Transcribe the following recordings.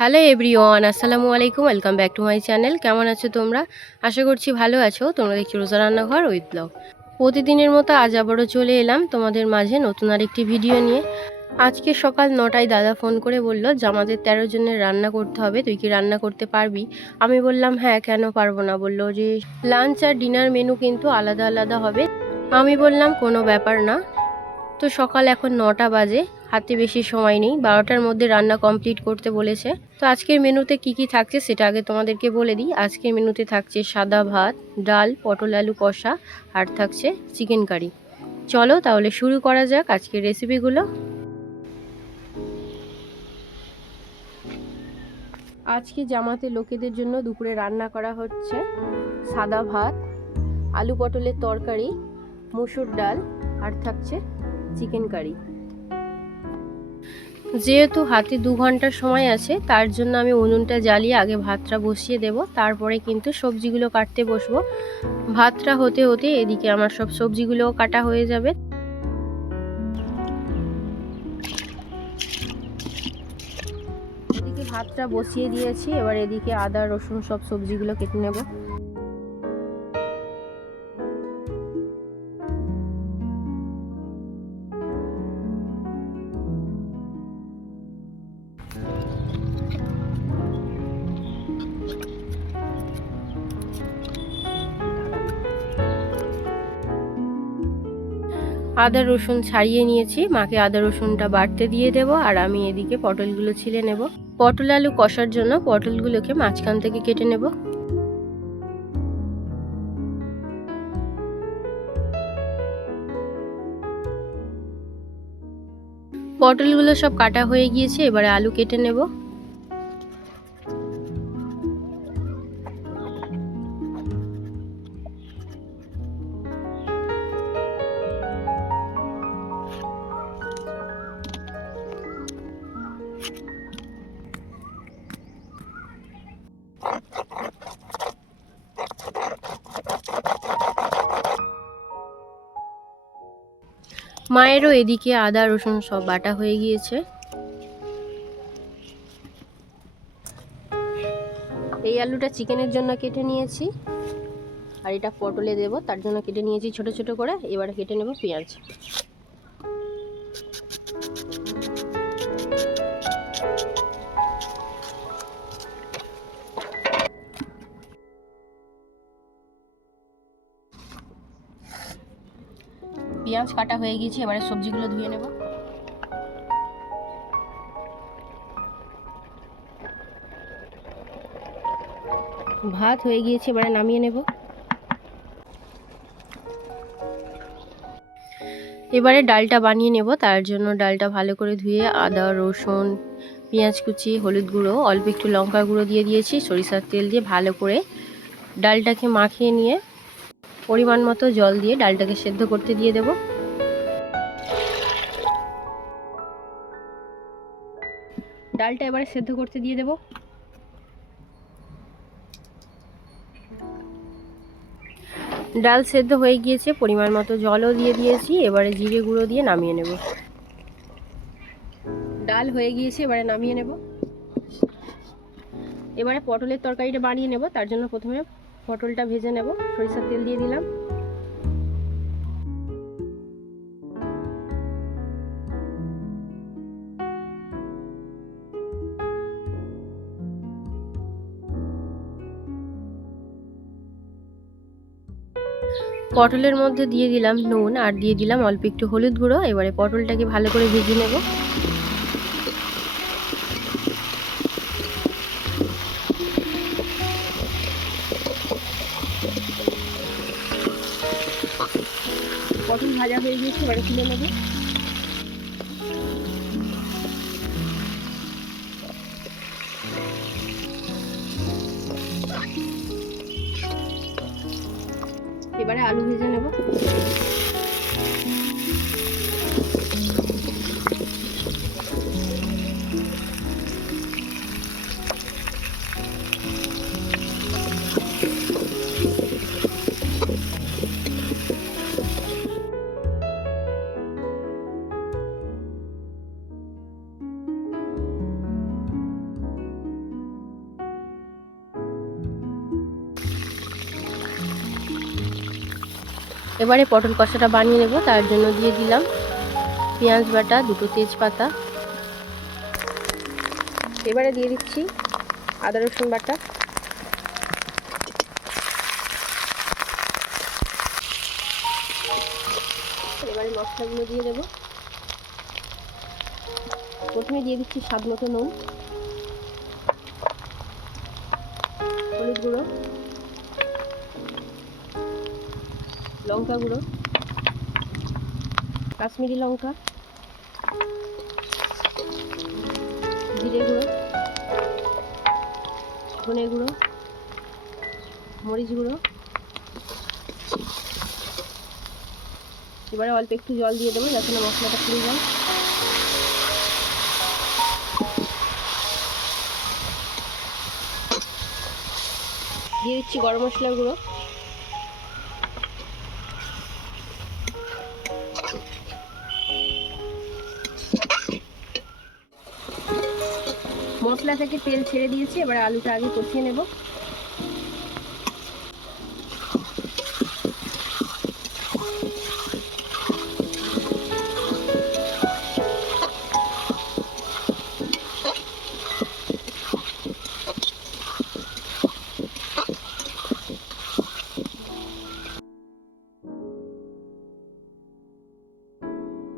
Hello everyone, আসসালামু আলাইকুম। Welcome back to my channel. কেমন আছো তোমরা? আশা করছি ভালো আছো। তোমরা দেখছি রোজা রান্নাঘর উইথ ব্লগ। প্রতিদিনের মতো আজ আবারও চলে এলাম তোমাদের মাঝে নতুন আরেকটি ভিডিও নিয়ে। আজকে সকাল 9টায় দাদা ফোন করে বলল যে আমাদের 13 জনের রান্না করতে হবে, তুই কি রান্না করতে পারবি? আমি বললাম হ্যাঁ, কেন পারবো না। বললো যে লাঞ্চ আর ডিনার মেনু কিন্তু আলাদা আলাদা হবে। আমি বললাম কোনো ব্যাপার না। তো সকাল এখন 9টা বাজে, হাতে বেশি সময় নেই, 12টার মধ্যে রান্না কমপ্লিট করতে বলেছে। তো আজকের মেনুতে কি কি থাকছে সেটা আগে তোমাদেরকে বলে দিই। আজকের মেনুতে থাকছে সাদা ভাত, ডাল, পটল আলু কষা আর থাকছে চিকেন কারি। চলো তাহলে শুরু করা যাক আজকের রেসিপিগুলো। আজকে জামাতে লোকেদের জন্য দুপুরে রান্না করা হচ্ছে সাদা ভাত, আলু পটলের তরকারি, মুসুর ডাল আর থাকছে চিকেন কারি। যেহেতু হাতে 2 ঘন্টার সময় আছে, তার জন্য আমি উনুনটা জ্বালিয়ে আগে ভাতটা বসিয়ে দেব, তারপরে কিন্তু সবজিগুলো কাটতে বসবো। ভাতটা হতে হতে এদিকে আমার সব সবজিগুলোও কাটা হয়ে যাবে। এদিকে ভাতটা বসিয়ে দিয়েছি, এবার এদিকে আদা রসুন সব সবজিগুলো কেটে নেব। আদা রসুন ছাড়িয়ে নিয়েছি, মাকে আদা রসুনটা বাটতে দিয়ে দেব, আর আমি এদিকে পটলগুলো ছিলে নেব। পটল আলু কষার জন্য পটলগুলোকে মাঝখান থেকে কেটে নেব। পটলগুলো সব কাটা হয়ে গিয়েছে, এবারে আলু কেটে নেব। মায়েরও এদিকে আদা রসুন সব বাটা হয়ে গিয়েছে। এই আলুটা চিকেনের জন্য কেটে নিয়েছি, আর এটা পটলে দেব, তার জন্য কেটে নিয়েছি ছোট ছোট করে। এবারে কেটে নেব পেঁয়াজ। পেঁয়াজ কাটা হয়ে গিয়েছে, এবারে সবজিগুলো ধুয়ে নেব। ভাত হয়ে গিয়েছে, এবারে নামিয়ে নেব। এবারে ডালটা বানিয়ে নেব, তার জন্য ডালটা ভালো করে ধুয়ে আদা রসুন পেঁয়াজ কুচি হলুদ গুঁড়ো অল্প একটু লঙ্কা গুঁড়ো দিয়ে দিয়েছি, সরিষার তেল দিয়ে ভালো করে ডালটাকে মাখিয়ে নিয়ে পরিমাণ মতো জল দিয়ে ডালটাকে সেদ্ধ করতে দিয়ে দেব। ডালটা এবারে সেদ্ধ করতে দিয়ে দেব। ডাল সেদ্ধ হয়ে গিয়েছে, পরিমাণ মতো জলও দিয়ে দিয়েছি, এবারে জিরে গুঁড়ো দিয়ে নামিয়ে নেব। ডাল হয়ে গিয়েছে, এবারে নামিয়ে নেব। এবারে পটলের তরকারিটা বানিয়ে নেব, তার জন্য প্রথমে পটলটা ভেজে নেব। সরিষার তেল দিয়ে দিলাম। পটলের মধ্যে দিয়ে দিলাম নুন আর দিয়ে দিলাম অল্প একটু হলুদ গুঁড়ো। এবারে পটলটাকে ভালো করে ভেজে নেব। পটল ভাজা হয়ে গিয়েছে, এবারে তুলে নেব। এবারে আলু ভেজে নেব। এবারে পটল কষাটা বানিয়ে নেব, তার জন্য দিয়ে দিলাম পেঁয়াজ বাটা, 2টো তেজপাতা। এবারে দিয়ে দিচ্ছি আদা রসুন বাটা। এবারে মশলাগুলো দিয়ে দেব। প্রথমে দিয়ে দিচ্ছি স্বাদ মতো নুন, হলুদ গুঁড়ো, লঙ্কা গুঁড়ো, কাশ্মীরি লঙ্কা, জিরে গুঁড়ো, ধনে গুঁড়ো, মরিচ গুঁড়ো। এবারে অল্প একটু জল দিয়ে দেবো যাতে না মশলাটা পুড়ে যায়। দিয়ে দিচ্ছি গরম মশলার গুঁড়ো, মশলা থেকে তেল ছেড়ে দিয়েছি। এবারে আলুটা আগে কষিয়ে নেব।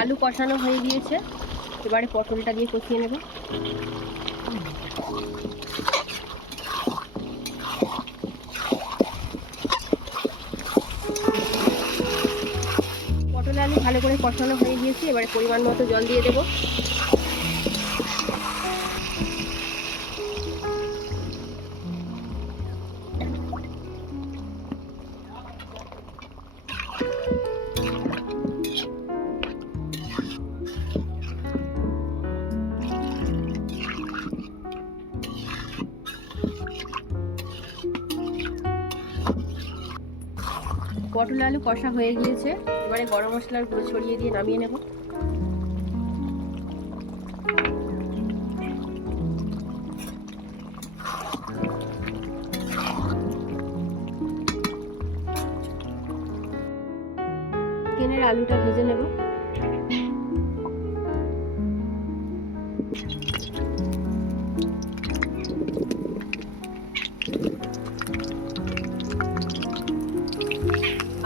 আলু কষানো হয়ে গিয়েছে, এবারে পটলটা দিয়ে কষিয়ে নেব। পটল আলু ভালো করে কষানো হয়ে গিয়েছে, এবারে পরিমাণ মতো জল দিয়ে দেব। পটল আলু কষা হয়ে গিয়েছে, এবারে গরম মশলার গুঁড়ো ছড়িয়ে দিয়ে নামিয়ে নেব। চিকেনের আলুটা ভেজে নেব।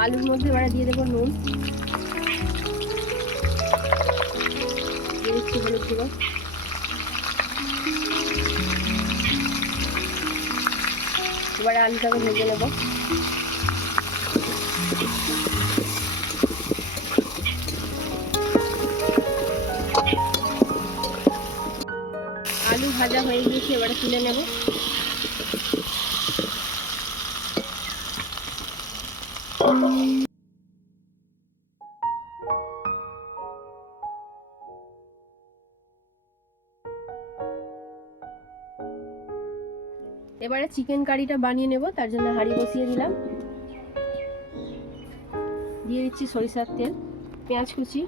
আলুর মধ্যে এবারে দিয়ে দেবো নুন, দিয়ে দিচ্ছি হলুদ গুঁড়ো, এবারে আলুটাকে ভেজে নেব। আলু ভাজা হয়ে গিয়েছে, এবারে তুলে নেব। এবারে চিকেন কারিটা বানিয়ে নেব, তার জন্য হাঁড়ি বসিয়ে দিলাম। দিয়ে দিচ্ছি সরিষার তেল, পেঁয়াজ কুচি,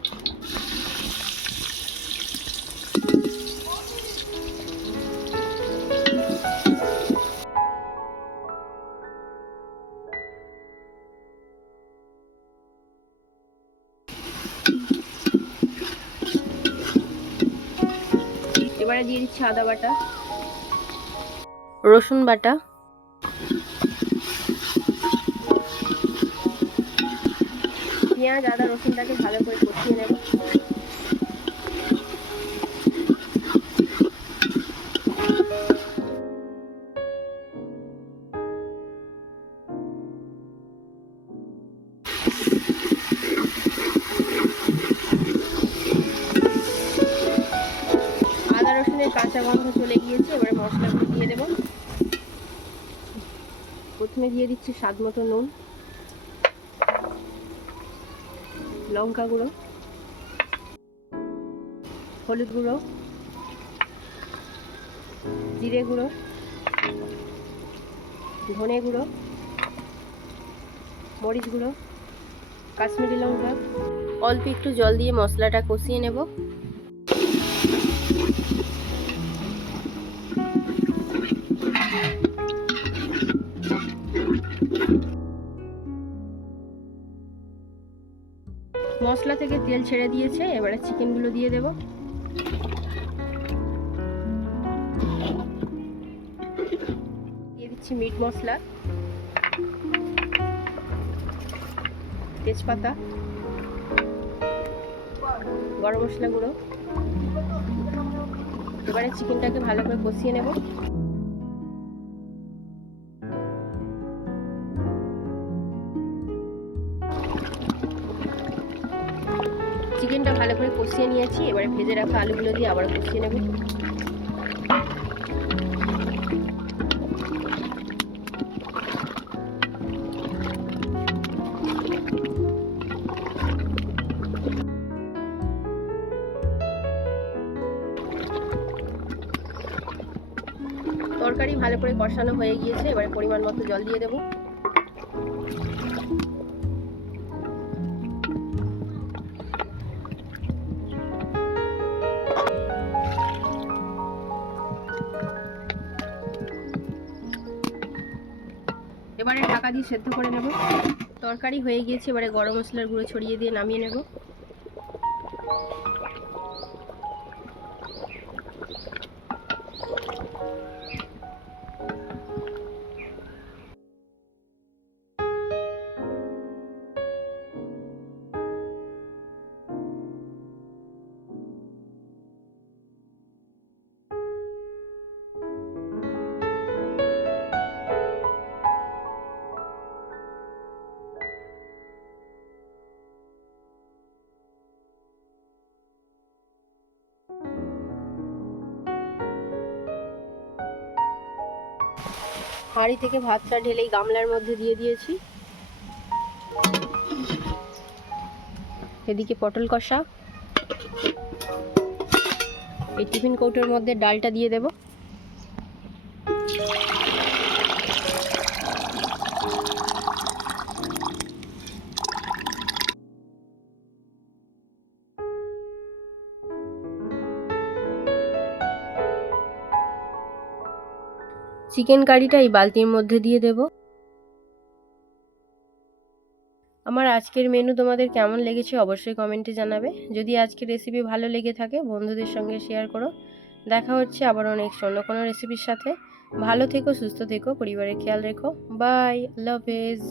এবারে দিয়ে দিচ্ছি আদা বাটা, রসুন বাটা, পেঁয়াজ আদা রসুনটাকে ভালো করে কষিয়ে নেব। আদা রসুনের কাঁচা গন্ধ চলে গিয়েছে, এবারে মশলাগুলো দিয়ে দেব। প্রথমে দিয়ে দিচ্ছি স্বাদ মতো নুন, লঙ্কা গুঁড়ো, হলুদ গুঁড়ো, জিরে গুঁড়ো, ধনে গুঁড়ো, মরিচ গুঁড়ো, কাশ্মীরি লঙ্কা। অল্প একটু জল দিয়ে মশলাটা কষিয়ে নেব। মশলা থেকে তেল ছেড়ে দিয়েছে, এবারে চিকেনগুলো দিয়ে দেব। দিয়ে দিচ্ছি মিট মশলা, তেজপাতা, গরম মশলা গুঁড়ো। এবারে চিকেনটাকে ভালো করে কষিয়ে নেব। চিকেনটা ভালো করে কষিয়ে নিয়েছি, এবারে ভেজে রাখা আলুগুলো দিয়ে আবার কষিয়ে নেব। তরকারি ভালো করে কষানো হয়ে গিয়েছে, এবারে পরিমাণ মতো জল দিয়ে দেব। এবারে ঢাকা দিয়ে সেদ্ধ করে নেব। তরকারি হয়ে গিয়েছে, এবারে গরম মশলার গুঁড়ো ছড়িয়ে দিয়ে নামিয়ে নেব। হাঁড়ি থেকে ভাতটা ঢেলেই গামলার মধ্যে দিয়ে দিয়েছি। এদিকে পটল কষা, এই টিফিন কৌটোর মধ্যে ডালটা দিয়ে দেব। চিকেন কারিটা এই বালতির মধ্যে দিয়ে দেব। আমার আজকের মেনু তোমাদের কেমন লেগেছে অবশ্যই কমেন্টে জানাবে। যদি আজকের রেসিপি ভালো লেগে থাকে বন্ধুদের সঙ্গে শেয়ার করো। দেখা হচ্ছে আবার নেক্সট অন্য কোনো রেসিপির সাথে। ভালো থেকো, সুস্থ থেকো, পরিবারের খেয়াল রেখো। বাই, আল্লাহ হাফেজ।